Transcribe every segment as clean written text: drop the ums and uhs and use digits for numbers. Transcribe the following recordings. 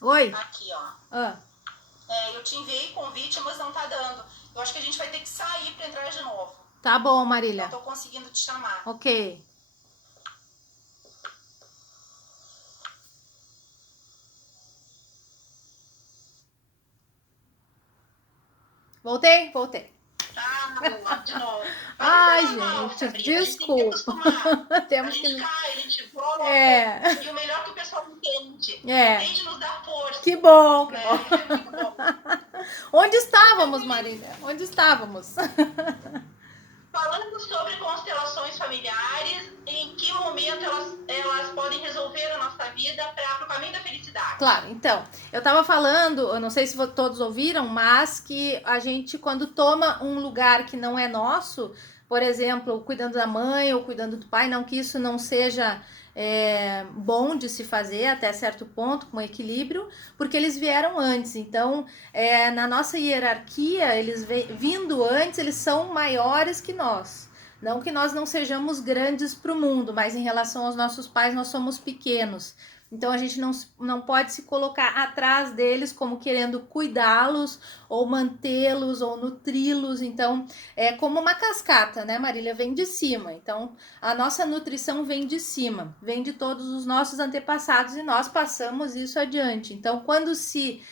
Oi? Aqui, ó. Ah, Eu te enviei convite, mas não tá dando. Eu acho que a gente vai ter que sair para entrar de novo. tá bom, Não Marília. tô conseguindo te chamar. Ok. Voltei? Voltei. Ah, de novo. Mas isso Ai, é normal, gente, Sabrina. A gente tem que desculpa. acostumar. A Temos que. gente cai, a gente volta. É, E o melhor é que o pessoal entende. é. Entende e nos dá Que força. bom, que bom. Né? Isso é muito bom. Onde estávamos, Marília? Onde estávamos? Falando sobre constelações familiares, em que momento elas podem resolver a nossa vida para o caminho da felicidade? Claro, então, eu tava falando, eu não sei se todos ouviram, mas que a gente, quando toma um lugar que não é nosso, por exemplo, cuidando da mãe ou cuidando do pai, não que isso não seja bom de se fazer até certo ponto, com equilíbrio, porque eles vieram antes. Então, na nossa hierarquia, eles vindo antes, eles são maiores que nós. Não que nós não sejamos grandes para o mundo, mas em relação aos nossos pais, nós somos pequenos. Então a gente não pode se colocar atrás deles como querendo cuidá-los ou mantê-los ou nutri-los. Então é como uma cascata, né, Marília? Vem de cima. Então a nossa nutrição vem de cima, vem de todos os nossos antepassados e nós passamos isso adiante. Então quando se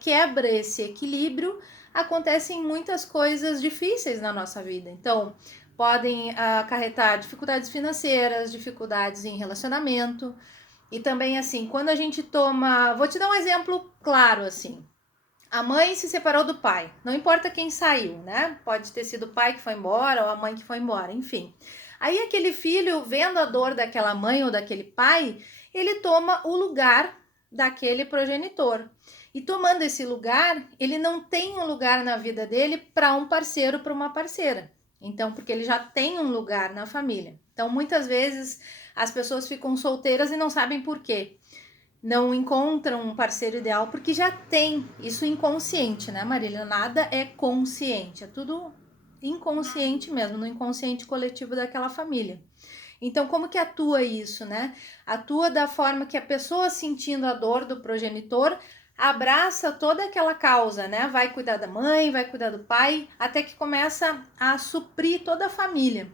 quebra esse equilíbrio, acontecem muitas coisas difíceis na nossa vida. Então podem acarretar dificuldades financeiras, dificuldades em relacionamento. E também, assim, quando a gente toma. Vou te dar um exemplo claro, assim. A mãe se separou do pai. Não importa quem saiu, né? Pode ter sido o pai que foi embora ou a mãe que foi embora, enfim. Aí aquele filho, vendo a dor daquela mãe ou daquele pai, ele toma o lugar daquele progenitor. E tomando esse lugar, ele não tem um lugar na vida dele para um parceiro, para uma parceira. Então, porque ele já tem um lugar na família. Então, muitas vezes as pessoas ficam solteiras e não sabem por quê. Não encontram um parceiro ideal porque já tem isso inconsciente, né, Marília? Nada é consciente, é tudo inconsciente mesmo, no inconsciente coletivo daquela família. Então, como que atua isso, né? Atua da forma que a pessoa sentindo a dor do progenitor abraça toda aquela causa, né? Vai cuidar da mãe, vai cuidar do pai, até que começa a suprir toda a família.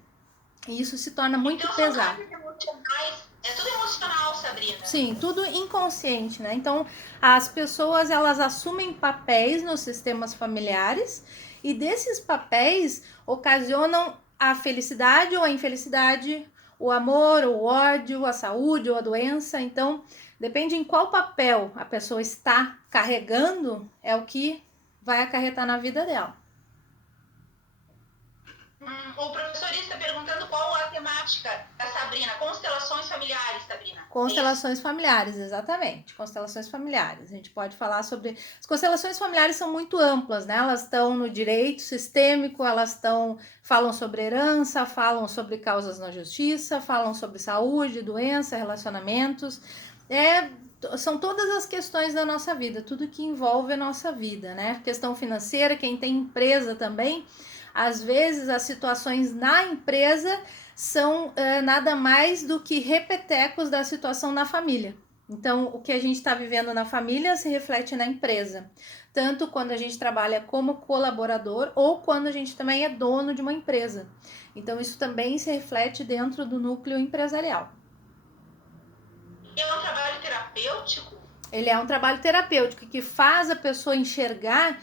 E isso se torna muito Então são pesado. cargas emocionais. É tudo emocional, Sabrina. Sim, tudo inconsciente, né? Então, as pessoas elas assumem papéis nos sistemas familiares e desses papéis ocasionam a felicidade ou a infelicidade, o amor, o ódio, a saúde ou a doença. Então, depende em qual papel a pessoa está carregando, é o que vai acarretar na vida dela. O professor está perguntando qual a temática da Sabrina. Constelações familiares, Sabrina. É isso? Constelações familiares, exatamente. Constelações familiares. A gente pode falar sobre. As constelações familiares são muito amplas, né? Elas estão no direito sistêmico, elas estão. Falam sobre herança, falam sobre causas na justiça, falam sobre saúde, doença, relacionamentos. É, são todas as questões da nossa vida, tudo que envolve a nossa vida, né? Questão financeira, quem tem empresa também, às vezes as situações na empresa são nada mais do que repetecos da situação na família. Então, o que a gente está vivendo na família se reflete na empresa, tanto quando a gente trabalha como colaborador ou quando a gente também é dono de uma empresa. Então, isso também se reflete dentro do núcleo empresarial. É um trabalho terapêutico? Ele é um trabalho terapêutico que faz a pessoa enxergar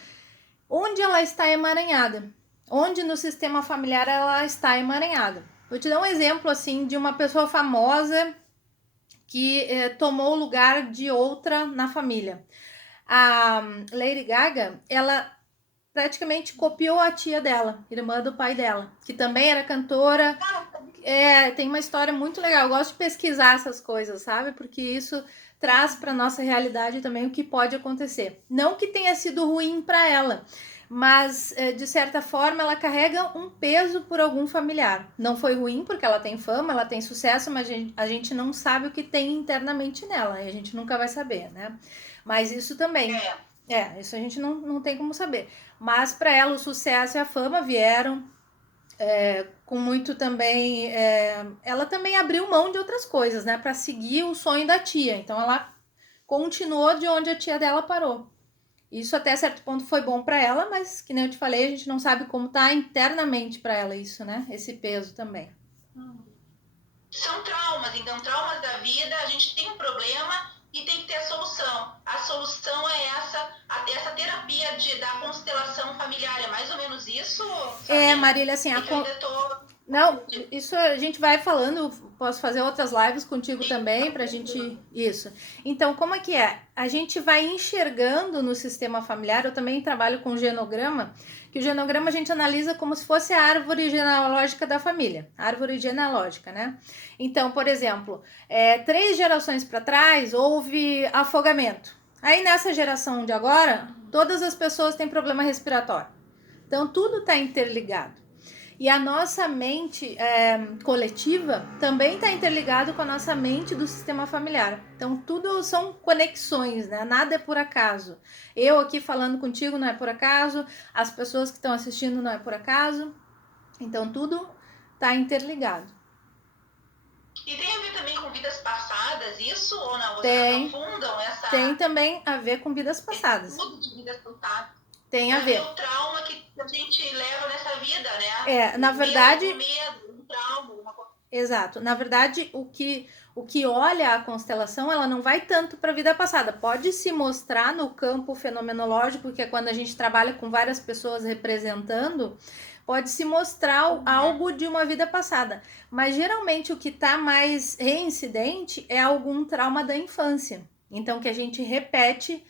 onde ela está emaranhada, onde no sistema familiar ela está emaranhada. Vou te dar um exemplo assim de uma pessoa famosa que tomou o lugar de outra na família. A Lady Gaga, ela praticamente copiou a tia dela, irmã do pai dela, que também era cantora. Tem uma história muito legal. Eu gosto de pesquisar essas coisas, sabe? Porque isso traz para nossa realidade também o que pode acontecer. Não que tenha sido ruim para ela, mas de certa forma ela carrega um peso por algum familiar. Não foi ruim porque ela tem fama, ela tem sucesso, mas a gente não sabe o que tem internamente nela e a gente nunca vai saber, né? Mas isso também. É. Isso a gente não tem como saber. Mas para ela o sucesso e a fama vieram com muito também. Ela também abriu mão de outras coisas, né, para seguir o sonho da tia. Então ela continuou de onde a tia dela parou. Isso até certo ponto foi bom para ela, mas que nem eu te falei, a gente não sabe como tá internamente para ela isso, né? Esse peso também. São traumas, então traumas da vida, a gente tem um problema e tem que ter a solução. A solução é essa terapia da constelação familiar, é mais ou menos isso? Sabrina? Marília, assim, Não, isso a gente vai falando, posso fazer outras lives contigo também pra gente... Isso. Então, como é que é? A gente vai enxergando no sistema familiar, eu também trabalho com genograma, que o genograma a gente analisa como se fosse a árvore genealógica da família, árvore genealógica, né? Então, por exemplo, 3 gerações para trás houve afogamento. Aí nessa geração de agora, todas as pessoas têm problema respiratório. Então, tudo está interligado. E a nossa mente coletiva também está interligado com a nossa mente do sistema familiar. Então, tudo são conexões, né? Nada é por acaso. Eu aqui falando contigo não é por acaso, as pessoas que estão assistindo não é por acaso. Então, tudo está interligado. E tem a ver também com vidas passadas, isso ou não? Vocês aprofundam essa... Tem também a ver com vidas passadas. Tudo de vidas passadas. Tem a ver. É o trauma que a gente leva nessa vida, né? Na verdade... Medo, um trauma, uma coisa. Exato. Na verdade, o que olha a constelação, ela não vai tanto para a vida passada. Pode se mostrar no campo fenomenológico, que é quando a gente trabalha com várias pessoas representando, pode se mostrar algo de uma vida passada. Mas geralmente o que está mais reincidente é algum trauma da infância. Então, que a gente repete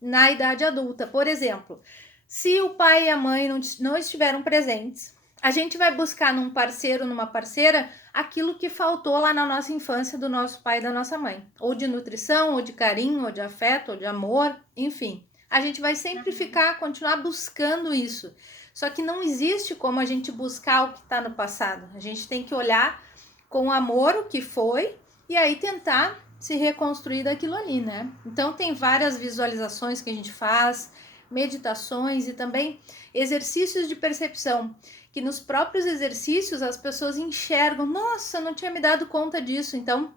na idade adulta. Por exemplo, se o pai e a mãe não estiveram presentes, a gente vai buscar num parceiro, numa parceira, aquilo que faltou lá na nossa infância do nosso pai e da nossa mãe. Ou de nutrição, ou de carinho, ou de afeto, ou de amor, enfim. A gente vai sempre continuar buscando isso. Só que não existe como a gente buscar o que está no passado. A gente tem que olhar com amor o que foi e aí tentar se reconstruir daquilo ali, né? Então tem várias visualizações que a gente faz, meditações e também exercícios de percepção, que nos próprios exercícios as pessoas enxergam, nossa, eu não tinha me dado conta disso. Então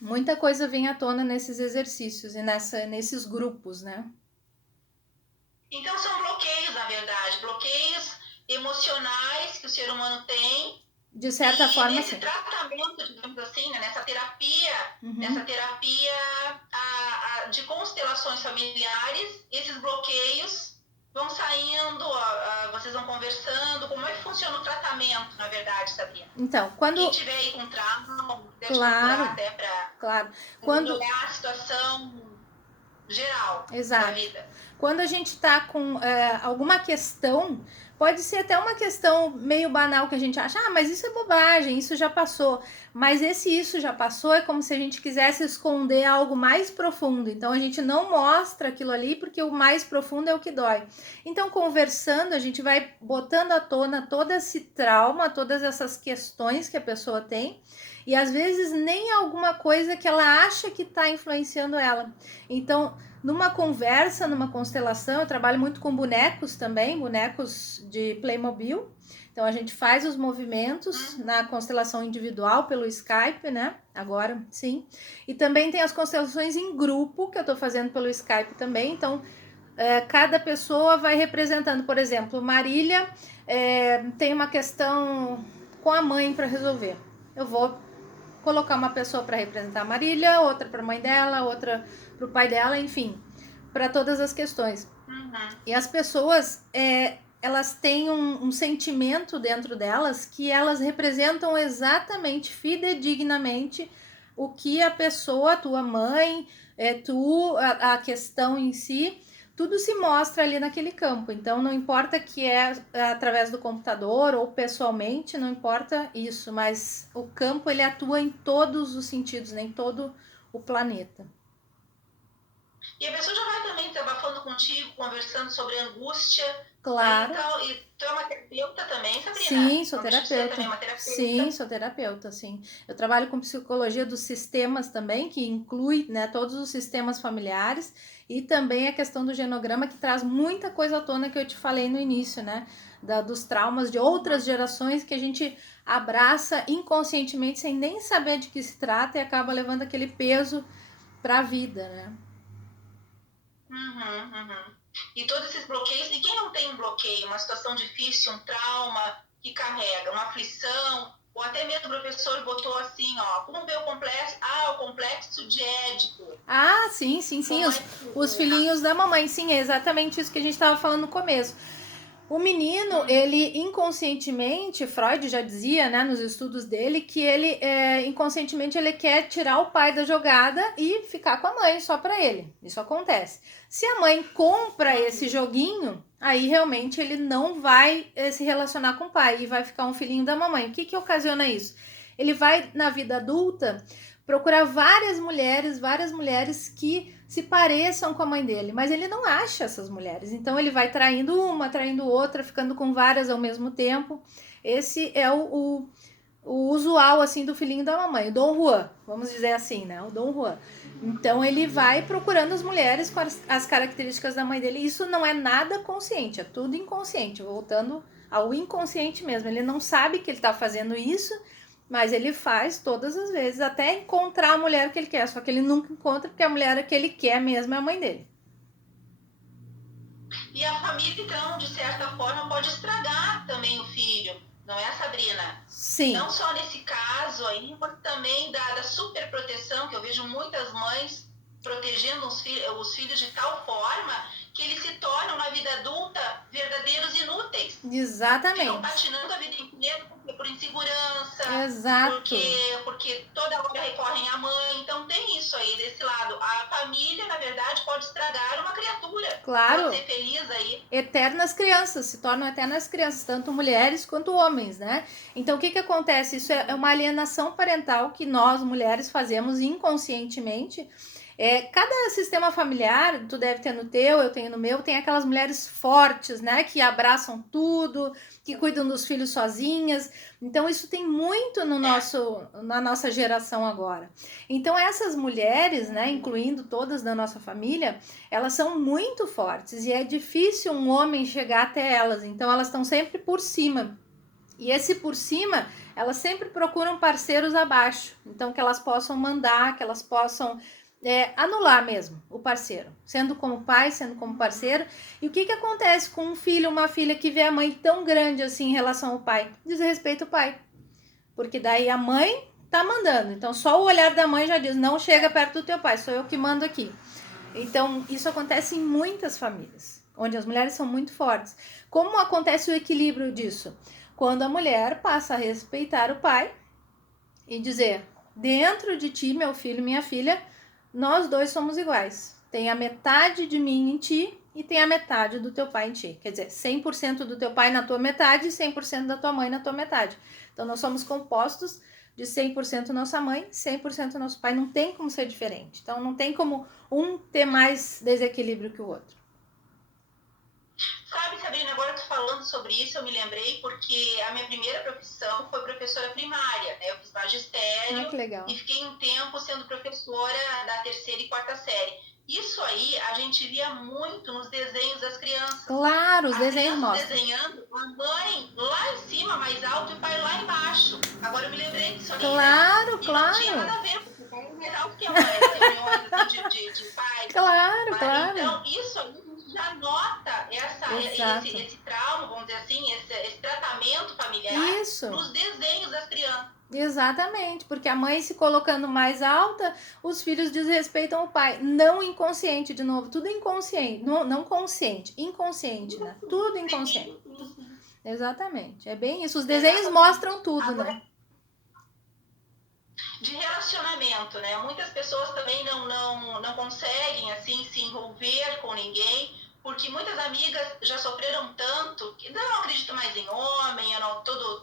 muita coisa vem à tona nesses exercícios e nesses grupos, né? Então são bloqueios, na verdade, bloqueios emocionais que o ser humano tem. De certa forma, nesse tratamento, digamos assim, né, nessa terapia de constelações familiares, esses bloqueios vão saindo, vocês vão conversando. Como é que funciona o tratamento, na verdade, Sabrina? Então, quando... Quem tiver aí com trauma, claro, até para quando olhar a situação geral Exato. da vida. Quando a gente está com alguma questão, pode ser até uma questão meio banal que a gente acha, mas isso é bobagem, isso já passou. Mas isso já passou é como se a gente quisesse esconder algo mais profundo. Então a gente não mostra aquilo ali porque o mais profundo é o que dói. Então conversando, a gente vai botando à tona todo esse trauma, todas essas questões que a pessoa tem. E às vezes nem alguma coisa que ela acha que está influenciando ela. Então, numa conversa, numa constelação, eu trabalho muito com bonecos também, bonecos de Playmobil. Então, a gente faz os movimentos na constelação individual pelo Skype, né? Agora, sim. E também tem as constelações em grupo, que eu tô fazendo pelo Skype também. Então, cada pessoa vai representando. Por exemplo, Marília tem uma questão com a mãe para resolver. Eu vou colocar uma pessoa para representar a Marília, outra para a mãe dela, outra para o pai dela, enfim, para todas as questões. E as pessoas, elas têm um sentimento dentro delas que elas representam exatamente, fidedignamente, o que a pessoa, a tua mãe, a questão em si, tudo se mostra ali naquele campo. Então, não importa que é através do computador ou pessoalmente, não importa isso, mas o campo, ele atua em todos os sentidos, né? Em todo o planeta. E a pessoa já vai também desabafando contigo, conversando sobre angústia. Claro. Então, e tu é uma terapeuta também, Sabrina? Sim, sou terapeuta. Também uma terapeuta. Sim, sou terapeuta, sim. Eu trabalho com psicologia dos sistemas também, que inclui, né, todos os sistemas familiares, e também a questão do genograma, que traz muita coisa à tona que eu te falei no início, né? Dos traumas de outras gerações que a gente abraça inconscientemente, sem nem saber de que se trata, e acaba levando aquele peso para a vida, né? uhum. E todos esses bloqueios, e quem não tem um bloqueio, uma situação difícil, um trauma que carrega, uma aflição, ou até mesmo o professor botou assim, ó, como ver o complexo? Ah, o complexo de Édipo. Ah, sim, sim, sim, os filhinhos da mamãe, sim, é exatamente isso que a gente estava falando no começo. O menino, ele inconscientemente, Freud já dizia, né, nos estudos dele, que ele inconscientemente ele quer tirar o pai da jogada e ficar com a mãe só para ele. Isso acontece. Se a mãe compra esse joguinho, aí realmente ele não vai se relacionar com o pai e vai ficar um filhinho da mamãe. O que que ocasiona isso? Ele vai na vida adulta procurar várias mulheres que se pareçam com a mãe dele, mas ele não acha essas mulheres. Então ele vai traindo uma, traindo outra, ficando com várias ao mesmo tempo. Esse é o usual assim do filhinho da mamãe, o Dom Juan, vamos dizer assim, né? O Dom Juan. Então ele vai procurando as mulheres com as características da mãe dele. Isso não é nada consciente, é tudo inconsciente, voltando ao inconsciente mesmo. Ele não sabe que ele está fazendo isso, mas ele faz todas as vezes, até encontrar a mulher que ele quer. Só que ele nunca encontra, porque a mulher que ele quer mesmo é a mãe dele. E a família, então, de certa forma, pode estragar também o filho, não é, Sabrina? Sim. Não só nesse caso aí, mas também da superproteção, que eu vejo muitas mães protegendo os filhos de tal forma que eles se tornam, na vida adulta, verdadeiros inúteis. Exatamente. Ficam patinando a vida inteira por insegurança. Exato. Porque toda hora recorrem à mãe. Então tem isso aí, desse lado. A família, na verdade, pode estragar uma criatura. Claro. Pode ser feliz aí. Eternas crianças, se tornam eternas crianças, tanto mulheres quanto homens, né? Então o que acontece? Isso é uma alienação parental que nós, mulheres, fazemos inconscientemente. Cada sistema familiar, tu deve ter no teu, eu tenho no meu, tem aquelas mulheres fortes, né, que abraçam tudo, que cuidam dos filhos sozinhas. Então isso tem muito na nossa geração agora. Então essas mulheres, né, incluindo todas da nossa família, elas são muito fortes e é difícil um homem chegar até elas. Então elas estão sempre por cima. E esse por cima, elas sempre procuram parceiros abaixo. Então que elas possam mandar, que elas possam anular mesmo o parceiro, sendo como pai, sendo como parceiro. E o que acontece com um filho, uma filha que vê a mãe tão grande assim em relação ao pai? Desrespeita o pai. Porque daí a mãe tá mandando. Então só o olhar da mãe já diz, não chega perto do teu pai, sou eu que mando aqui. Então isso acontece em muitas famílias, onde as mulheres são muito fortes. Como acontece o equilíbrio disso? Quando a mulher passa a respeitar o pai e dizer, dentro de ti, meu filho, minha filha, nós dois somos iguais. Tem a metade de mim em ti e tem a metade do teu pai em ti. Quer dizer, 100% do teu pai na tua metade e 100% da tua mãe na tua metade. Então, nós somos compostos de 100% nossa mãe, 100% nosso pai. Não tem como ser diferente. Então, não tem como um ter mais desequilíbrio que o outro. Sabe, Sabrina, agora tu falando sobre isso, eu me lembrei porque a minha primeira profissão foi professora primária, né? Eu fiz magistério e fiquei um tempo sendo professora da 3ª e 4ª série. Isso aí a gente via muito nos desenhos das crianças. Claro, os desenhos mostram. Desenhando, a mãe lá em cima, mais alto, e o pai lá embaixo. Agora eu me lembrei disso aí. Claro, né? claro. E não tinha nada a ver, porque o pai era mais alto que a mãe, as reuniões assim, de pais. Claro, claro. Então, isso aí já nota esse trauma, vamos dizer assim, esse tratamento familiar nos desenhos das crianças. Exatamente, porque a mãe se colocando mais alta, os filhos desrespeitam o pai. Não inconsciente, de novo, tudo inconsciente, não consciente, inconsciente, né? Tudo inconsciente. Exatamente, é bem isso. Os desenhos mostram tudo, né? De relacionamento, né? Muitas pessoas também não conseguem, assim, se envolver com ninguém, porque muitas amigas já sofreram tanto que não acreditam mais em homem,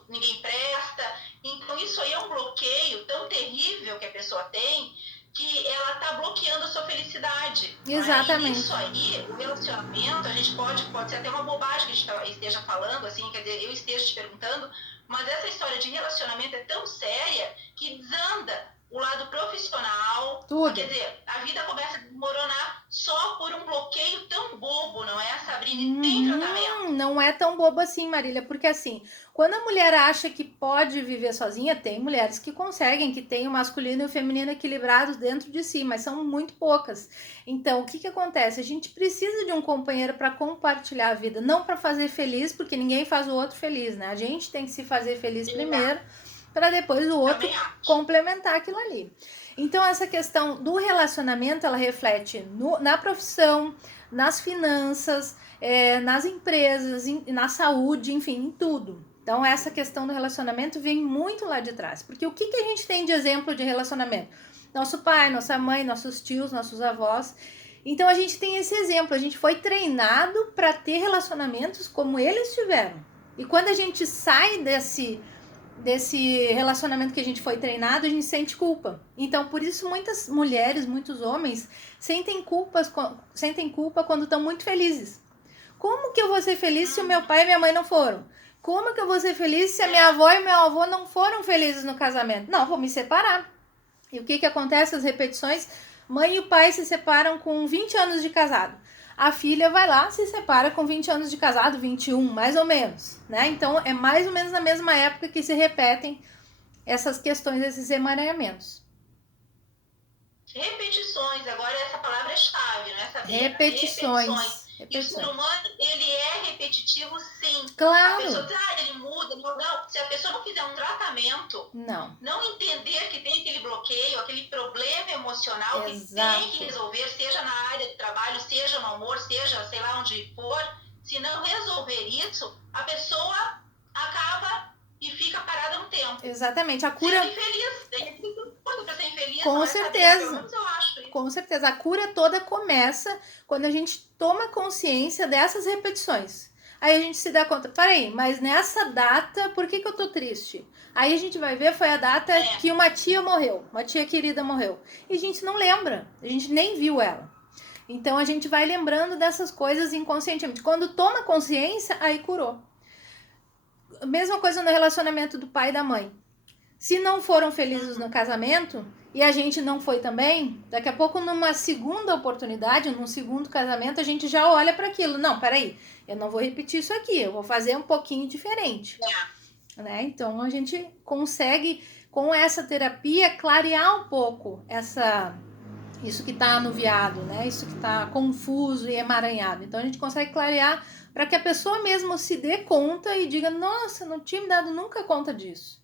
ninguém presta. Então isso aí é um bloqueio tão terrível que a pessoa tem, que ela tá bloqueando a sua felicidade. Exatamente. E isso aí, o relacionamento, a gente pode ser até uma bobagem que a gente esteja falando, assim, quer dizer, eu esteja te perguntando, mas essa história de relacionamento é tão séria que desanda o lado profissional. Tudo. Quer dizer, a vida começa a desmoronar só por um bloqueio tão bobo, não é, Sabrina? E tem tratamento. não é tão bobo assim, Marília, porque assim, quando a mulher acha que pode viver sozinha, tem mulheres que conseguem, que têm o masculino e o feminino equilibrados dentro de si, mas são muito poucas. Então, o que que acontece? A gente precisa de um companheiro para compartilhar a vida, não para fazer feliz, porque ninguém faz o outro feliz, né? A gente tem que se fazer feliz primeiro, para depois o outro complementar aquilo ali. Então, essa questão do relacionamento, ela reflete na profissão, nas finanças, nas empresas, na saúde, enfim, em tudo. Então, essa questão do relacionamento vem muito lá de trás. Porque o que a gente tem de exemplo de relacionamento? Nosso pai, nossa mãe, nossos tios, nossos avós. Então, a gente tem esse exemplo. A gente foi treinado para ter relacionamentos como eles tiveram. E quando a gente sai desse relacionamento que a gente foi treinado, a gente sente culpa. Então, por isso, muitas mulheres, muitos homens sentem culpa quando estão muito felizes. Como que eu vou ser feliz se o meu pai e minha mãe não foram? Como que eu vou ser feliz se a minha avó e meu avô não foram felizes no casamento? Não, vou me separar. E o que acontece? As repetições, mãe e o pai se separam com 20 anos de casado. A filha vai lá, se separa com 20 anos de casado, 21, mais ou menos, né? Então, é mais ou menos na mesma época que se repetem essas questões, esses emaranhamentos. Repetições, agora essa palavra é chave, né, Sabrina? Repetições. E o ser humano, ele é repetitivo, sim. Claro. A pessoa, ele muda. Não, se a pessoa não fizer um tratamento, não entender que tem aquele bloqueio, aquele problema emocional que tem que resolver, seja na área de trabalho, seja no amor, seja, sei lá, onde for, se não resolver isso, a pessoa acaba e fica parada no tempo. Exatamente. A cura... Ser infeliz. Tem tudo para ser infeliz. Com certeza. Pelo menos eu acho isso. Com certeza. A cura toda começa quando a gente toma consciência dessas repetições. Aí a gente se dá conta, peraí, mas nessa data, por que eu tô triste? Aí a gente vai ver, foi a data que uma tia morreu, uma tia querida morreu. E a gente não lembra, a gente nem viu ela. Então a gente vai lembrando dessas coisas inconscientemente. Quando toma consciência, aí curou. Mesma coisa no relacionamento do pai e da mãe. Se não foram felizes no casamento e a gente não foi também, daqui a pouco numa segunda oportunidade, num segundo casamento, a gente já olha para aquilo. Não, peraí, eu não vou repetir isso aqui, eu vou fazer um pouquinho diferente. Né? Então a gente consegue, com essa terapia, clarear um pouco isso que está anuviado, né? Isso que está confuso e emaranhado. Então a gente consegue clarear para que a pessoa mesmo se dê conta e diga, nossa, não tinha me dado nunca conta disso.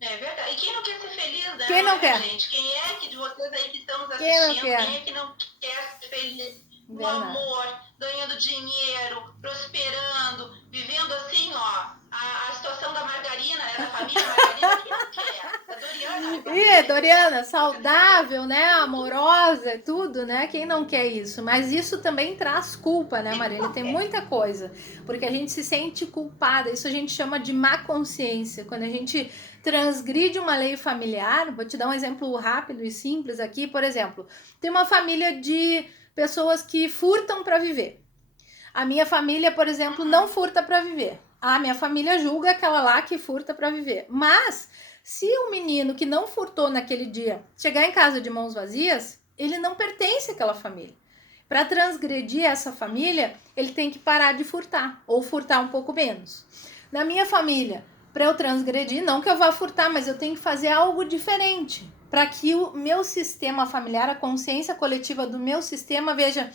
É verdade. E quem não quer ser feliz, né? Quem não quer? Gente? Quem é que de vocês aí que estão nos assistindo, quem é que não quer ser feliz? No amor, ganhando dinheiro, prosperando, vivendo assim, ó, a situação da margarina, né? Da família margarina, quem não quer? Da Doriana. Doriana, saudável, né? Amorosa, tudo, né? Quem não quer isso? Mas isso também traz culpa, né, Marília? Tem muita coisa. Porque a gente se sente culpada. Isso a gente chama de má consciência. Quando a gente transgride uma lei familiar, vou te dar um exemplo rápido e simples aqui. Por exemplo, tem uma família de pessoas que furtam para viver. A minha família, por exemplo, não furta para viver. A minha família julga aquela lá que furta para viver. Mas se o menino que não furtou naquele dia chegar em casa de mãos vazias, ele não pertence àquela família. Para transgredir essa família, ele tem que parar de furtar ou furtar um pouco menos. Na minha família, para eu transgredir, não que eu vá furtar, mas eu tenho que fazer algo diferente para que o meu sistema familiar, a consciência coletiva do meu sistema veja,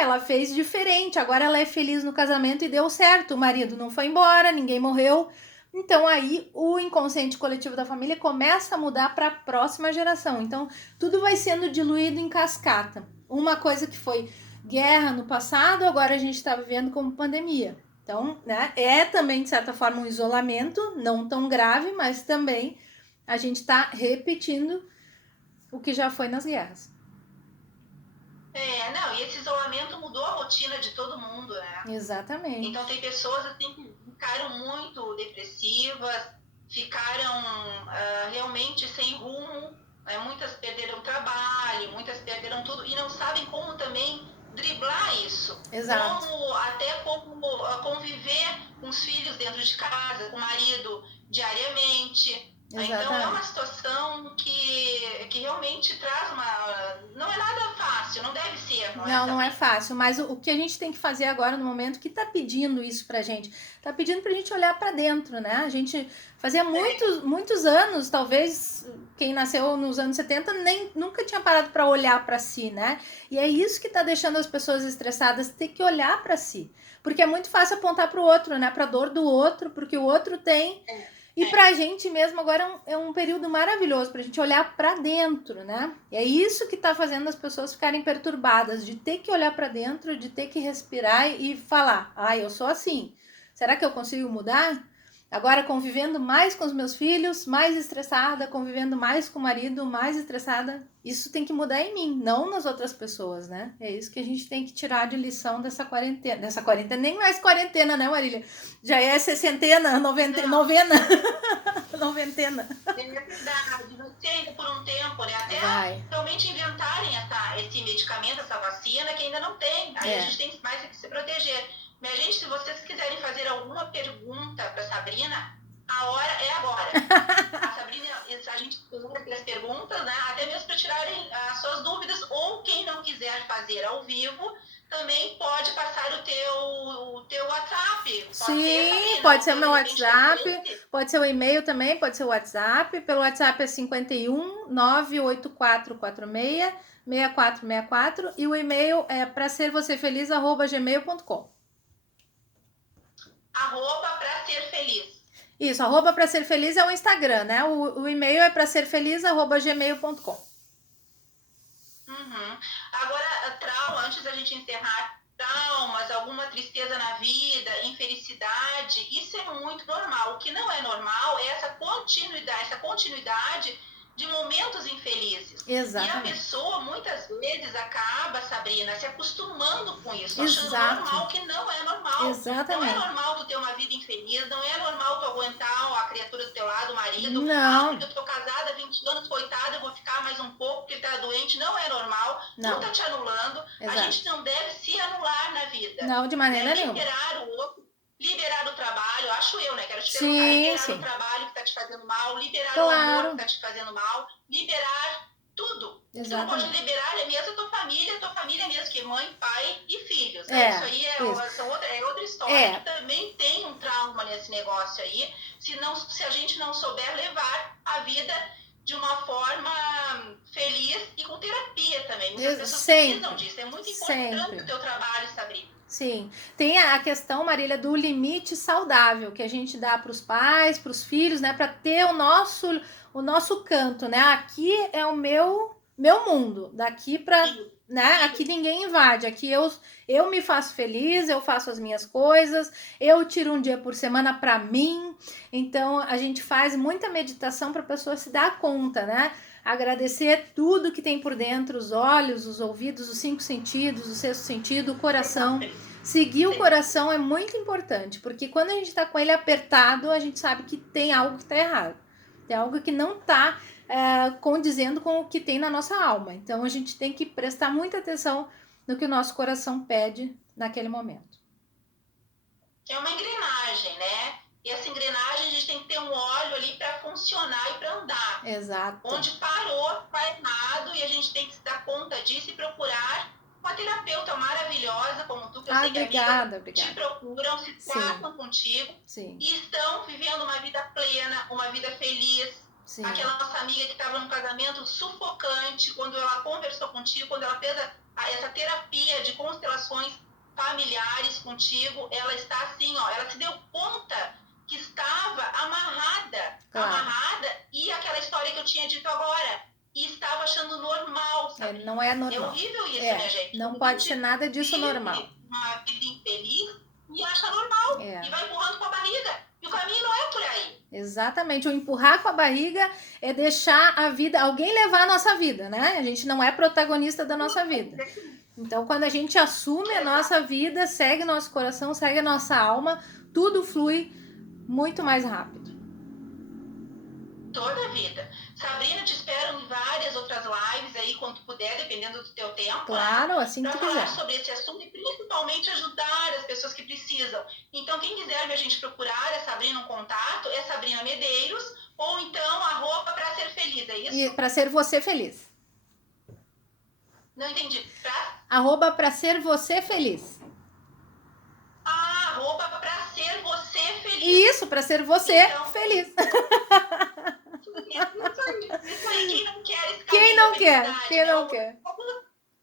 ela fez diferente, agora ela é feliz no casamento e deu certo, o marido não foi embora, ninguém morreu. Então aí o inconsciente coletivo da família começa a mudar para a próxima geração. Então tudo vai sendo diluído em cascata. Uma coisa que foi guerra no passado, agora a gente está vivendo como pandemia. Então, né, é também de certa forma um isolamento, não tão grave, mas também a gente está repetindo o que já foi nas guerras. Não, e esse isolamento mudou a rotina de todo mundo, né? Exatamente. Então tem pessoas assim que ficaram muito depressivas, ficaram realmente sem rumo, né? Muitas perderam trabalho, muitas perderam tudo e não sabem como também driblar isso. Exato. Como conviver com os filhos dentro de casa, com o marido diariamente, Então é uma situação que realmente traz uma... Não é nada fácil, não deve ser. Não é fácil, mas o que a gente tem que fazer agora no momento que tá pedindo isso pra gente? Tá pedindo pra gente olhar pra dentro, né? A gente fazia muitos anos, talvez quem nasceu nos anos 70 nunca tinha parado pra olhar pra si, né? E é isso que tá deixando as pessoas estressadas, ter que olhar pra si. Porque é muito fácil apontar pro outro, né? Pra dor do outro, porque o outro tem... E pra gente mesmo agora é um período maravilhoso pra gente olhar pra dentro, né? E é isso que tá fazendo as pessoas ficarem perturbadas, de ter que olhar pra dentro, de ter que respirar e falar: "Ah, eu sou assim. Será que eu consigo mudar?" Agora convivendo mais com os meus filhos, mais estressada, convivendo mais com o marido, mais estressada, isso tem que mudar em mim, não nas outras pessoas, né? É isso que a gente tem que tirar de lição dessa quarentena. Dessa quarentena, nem mais quarentena, né, Marília? Já é sessentena, novena. Noventena. É verdade, não sei ainda por um tempo, né? Até realmente inventarem esse medicamento, essa vacina, que ainda não tem. Aí a gente tem mais que se proteger. Minha gente, se vocês quiserem fazer alguma pergunta para Sabrina, a hora é agora. A Sabrina, a gente usa as perguntas, né? Até mesmo para tirarem as suas dúvidas, ou quem não quiser fazer ao vivo, também pode passar o teu WhatsApp. Sim, pode ser o meu WhatsApp, pode ser o e-mail também, pode ser o WhatsApp. Pelo WhatsApp é 51 98446 6464 e o e-mail é praservocefeliz@gmail.com. Pra ser feliz. Isso, pra ser feliz é o Instagram, né? O e-mail é praserfeliz@gmail.com. Agora, trauma, antes da gente encerrar, traumas, alguma tristeza na vida, infelicidade, isso é muito normal. O que não é normal é essa continuidade de momentos infelizes. Exatamente. E a pessoa, muitas vezes, acaba, Sabrina, se acostumando com isso, achando normal que não é normal. Exatamente. Não é normal tu ter uma vida infeliz, não é normal tu aguentar a criatura do teu lado, o marido. Não. Porque eu tô casada há 20 anos, coitada, eu vou ficar mais um pouco porque ele tá doente. Não é normal. Não tá te anulando. Exato. A gente não deve se anular na vida. Não, de maneira nenhuma. Liberar o outro. Liberar o trabalho, acho eu, né? Quero te perguntar, liberar o trabalho que tá te fazendo mal, liberar o amor que tá te fazendo mal, liberar tudo. Exatamente. Você não pode liberar, é mesmo a tua família mesmo, que é mãe, pai e filhos. Né? Isso aí é outra história, que também tem um trauma nesse negócio aí, se a gente não souber levar a vida de uma forma feliz e com terapia também. Muitas pessoas precisam disso. É muito importante o teu trabalho, Sabrina. Sim, tem a questão, Marília, do limite saudável que a gente dá para os pais, para os filhos, né, para ter o nosso canto, né? Aqui é o meu mundo, daqui para, né? Aqui ninguém invade, aqui eu me faço feliz, eu faço as minhas coisas, eu tiro um dia por semana para mim. Então a gente faz muita meditação para a pessoa se dar conta, né? Agradecer tudo que tem por dentro, os olhos, os ouvidos, os 5 sentidos, o 6º sentido, o coração. Seguir o coração é muito importante, porque quando a gente tá com ele apertado, a gente sabe que tem algo que tá errado. Tem algo que não tá condizendo com o que tem na nossa alma. Então a gente tem que prestar muita atenção no que o nosso coração pede naquele momento. É uma engrenagem, né? E essa engrenagem a gente tem que ter um óleo ali para funcionar e para andar. Exato. Onde parou, tá errado, e a gente tem que se dar conta disso e procurar uma terapeuta maravilhosa como tu, que eu sei que amigas te procuram, se tratam contigo e estão vivendo uma vida plena, uma vida feliz. Sim. Aquela nossa amiga que estava num casamento sufocante, quando ela conversou contigo, quando ela fez essa terapia de constelações familiares contigo, ela está assim, ó, ela se deu conta que estava amarrada, e aquela história que eu tinha dito agora, e estava achando normal, sabe? Não é normal. É horrível isso, minha gente. Não pode ser nada disso normal. Uma vida infeliz e acha normal, e vai empurrando com a barriga, e o caminho não é por aí. Exatamente, o empurrar com a barriga é deixar a vida, alguém levar a nossa vida, né? A gente não é protagonista da nossa vida. Então, quando a gente assume a nossa vida, segue nosso coração, segue a nossa alma, tudo flui muito mais rápido. Toda a vida. Sabrina, te espero em várias outras lives aí, quando puder, dependendo do teu tempo. Claro, assim que para tu falar quiser. sobre esse assunto e principalmente ajudar as pessoas que precisam. Então, quem quiser ver a gente procurar é Sabrina um contato, é Sabrina Medeiros, ou então @para ser feliz, é isso? E para ser você feliz. Não entendi. @para ser você feliz. Para ser você feliz. Isso, para ser você então, feliz. Isso aí, quem não quer esse caminho Quem não da quer? felicidade, Quem né? não quer?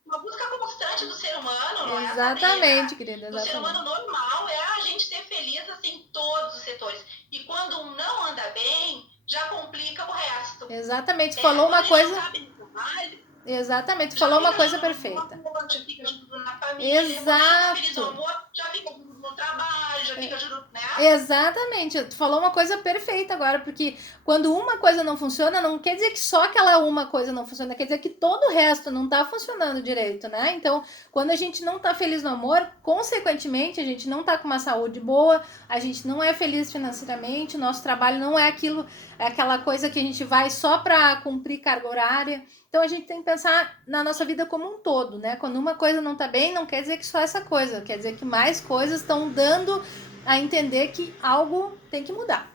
Uma busca constante do ser humano, não Exatamente, é, querida. Do ser humano normal é a gente ser feliz assim, em todos os setores. E quando um não anda bem, já complica o resto. Exatamente, falou uma coisa... Trabalho, exatamente, falou uma coisa perfeita. Já fica junto na família, exato. Feliz no amor, já fica junto no trabalho, já fica junto, né? Exatamente, tu falou uma coisa perfeita agora, porque quando uma coisa não funciona, não quer dizer que só aquela uma coisa não funciona, quer dizer que todo o resto não tá funcionando direito, né? Então, quando a gente não tá feliz no amor, consequentemente, a gente não tá com uma saúde boa, a gente não é feliz financeiramente, o nosso trabalho não é aquilo, é aquela coisa que a gente vai só pra cumprir carga horária. Então a gente tem que pensar na nossa vida como um todo, né? Quando uma coisa não tá bem, não quer dizer que só essa coisa, quer dizer que mais coisas estão dando a entender que algo tem que mudar.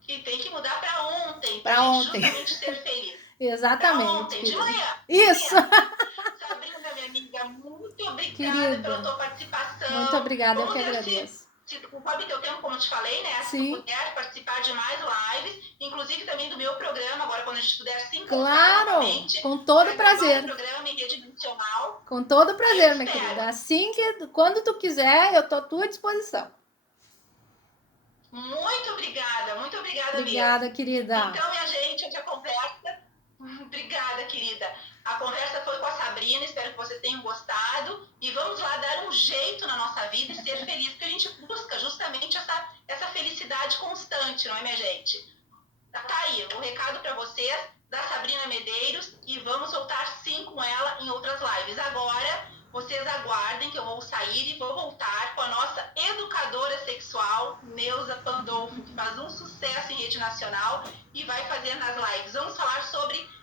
Que tem que mudar para ontem. Para ontem. Justamente ser feliz. Exatamente. Pra ontem, de manhã. Isso. Sabrina, minha amiga, muito obrigada querida, pela tua participação. Muito obrigada, eu que agradeço. Se tu conforme teu tempo, como eu te falei, né? Sim. Se tu puder participar de mais lives, inclusive também do meu programa, agora quando a gente puder se encontrar claro, novamente. Com todo prazer. Programa em rede nacional. Com todo prazer, minha querida. Assim que, quando tu quiser, eu tô à tua disposição. Muito obrigada Obrigada, mesmo. querida. Então, minha gente, a conversa... Obrigada, querida. A conversa foi com a Sabrina, espero que vocês tenham gostado. E vamos lá dar um jeito na nossa vida e ser feliz, porque a gente busca justamente essa felicidade constante, não é, minha gente? Tá aí, o recado para vocês da Sabrina Medeiros e vamos voltar sim com ela em outras lives. Agora, vocês aguardem que eu vou sair e vou voltar com a nossa educadora sexual, Neuza Pandolfo, que faz um sucesso em rede nacional e vai fazer nas lives. Vamos falar sobre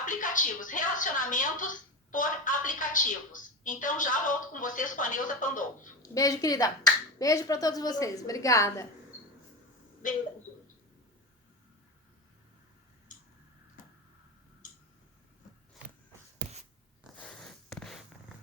aplicativos, relacionamentos por aplicativos. Então, já volto com vocês com a Neuza Pandolfo. Beijo, querida. Beijo para todos vocês. Obrigada. Beijo.